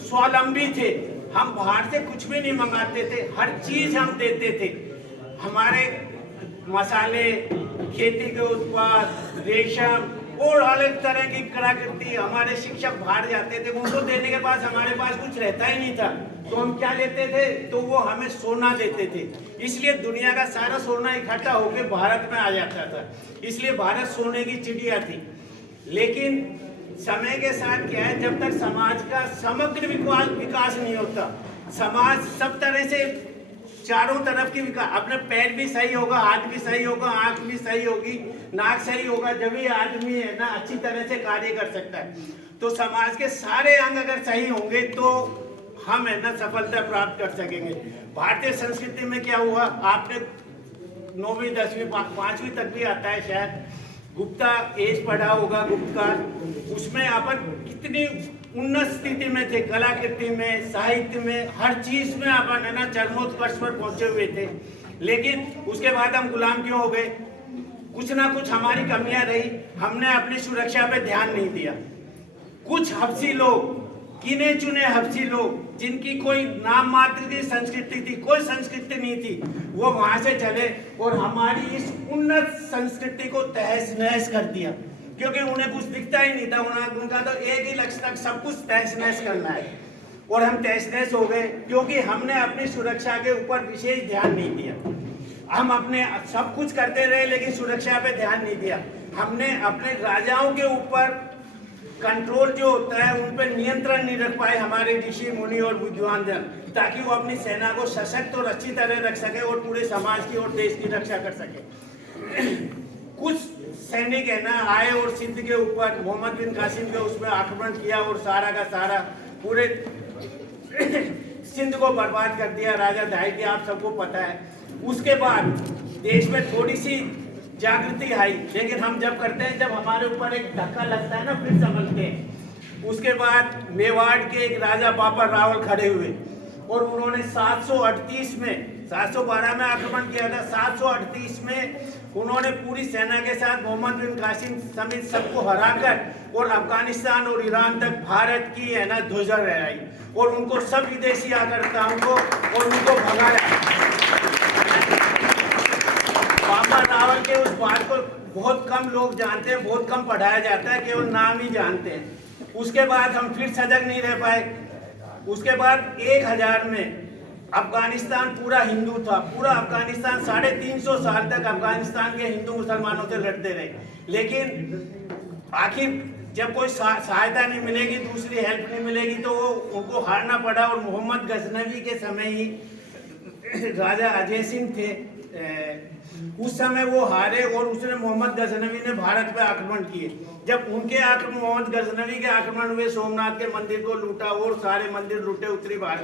स्वावलंबी थे। हम बाहर से कुछ भी नहीं मंगाते थे, हर चीज हम देते थे। हमारे मसाले, खेती के उत्पाद, रेशम और अलग तरह की कलाकृति, हमारे शिक्षक बाहर जाते थे, उनको देने के बाद हमारे पास कुछ रहता ही नहीं था। तो हम क्या लेते थे? तो वो हमें सोना देते थे। इसलिए दुनिया का सारा सोना इकट्ठा होकर भारत में आ जाता था। इसलिए भारत सोने की चिड़िया थी। लेकिन समय के साथ क्या है, जब तक समाज का समग्र विकास नहीं होता, समाज सब तरह से चारों तरफ की विकास, अपने पैर भी सही होगा, हाथ भी सही होगा, आंख भी सही होगी, नाक सही होगा, जब ही आदमी है ना अच्छी तरह से कार्य कर सकता है। तो समाज के सारे अंग अगर सही होंगे तो हम है ना सफलता प्राप्त कर सकेंगे। भारतीय संस्कृति में क्या हुआ, आपने 9वीं 10वीं 5वीं तक भी आता है शायद, गुप्ता एज पढ़ा होगा, गुप्तकाल, उसमें अपन कितनी उन्नत स्थिति में थे, कलाकृति में, साहित्य में, हर चीज में अपन है ना चरमोत्कर्ष पर पहुंचे हुए थे। लेकिन उसके बाद हम गुलाम क्यों हो गए? कुछ ना कुछ हमारी कमियां रही, हमने अपनी सुरक्षा पे ध्यान नहीं दिया। कुछ हबसी लोग, गिने चुने हबसी लोग, जिनकी कोई नाम मात्र की संस्कृति थी, कोई संस्कृति नहीं थी, वो वहां से चले और हमारी इस उन्नत संस्कृति को तहस नहस कर दिया। क्योंकि उन्हें कुछ दिखता ही नहीं था, उनका तो एक ही लक्ष्य तक सब कुछ तहस नहस करना है। और हम तहस नहस हो गए क्योंकि हमने अपनी सुरक्षा के ऊपर विशेष ध्यान नहीं दिया। हम अपने सब कुछ करते रहे लेकिन सुरक्षा पे ध्यान नहीं दिया। हमने अपने राजाओं के ऊपर कंट्रोल जो होता है, उन पर नियंत्रण नहीं रख पाए हमारे ऋषि मुनि और विद्वान जन, ताकि वो अपनी सेना को सशक्त और अच्छी तरह रख सके और पूरे समाज की और देश की रक्षा कर सके। कुछ सैनिक है ना आए और सिंध के ऊपर मोहम्मद बिन कासिम के उसमें आक्रमण किया और सारा का सारा पूरे सिंध को बर्बाद कर दिया। राजा धाई की आप सबको पता है। उसके बाद देश में थोड़ी सी जागृति आई, लेकिन हम जब करते हैं, जब हमारे ऊपर एक धक्का लगता है ना, फिर संभलते हैं। उसके बाद मेवाड़ के एक राजा बापर रावल खड़े हुए और उन्होंने 738 में, 712 में आक्रमण किया था, 738 में उन्होंने पूरी सेना के साथ मोहम्मद बिन कासिम समेत सबको हराकर और अफगानिस्तान और ईरान तक भारत की है ना ध्वजा लहराई और उनको सब विदेशी आक्रांताओं को और उनको भगाया। बाबर रावल के उस बात को बहुत कम लोग जानते हैं, बहुत कम पढ़ाया जाता है, केवल नाम ही जानते हैं। उसके बाद हम फिर सजग नहीं रह पाए। उसके बाद 1000 में अफगानिस्तान पूरा हिंदू था, पूरा अफगानिस्तान 350 साल तक अफगानिस्तान के हिंदू मुसलमानों से लड़ते रहे। लेकिन आखिर जब कोई सहायता नहीं मिलेगी, दूसरी हेल्प नहीं मिलेगी, तो वो उनको हारना पड़ा। और मोहम्मद गजनवी के समय ही राजा अजय सिंह थे, उस समय वो हारे और उसने मोहम्मद गजनवी ने भारत पे आक्रमण किए। जब उनके मोहम्मद गजनवी के आक्रमण हुए, सोमनाथ के मंदिर को लूटा और सारे मंदिर लूटे उत्तरी भारत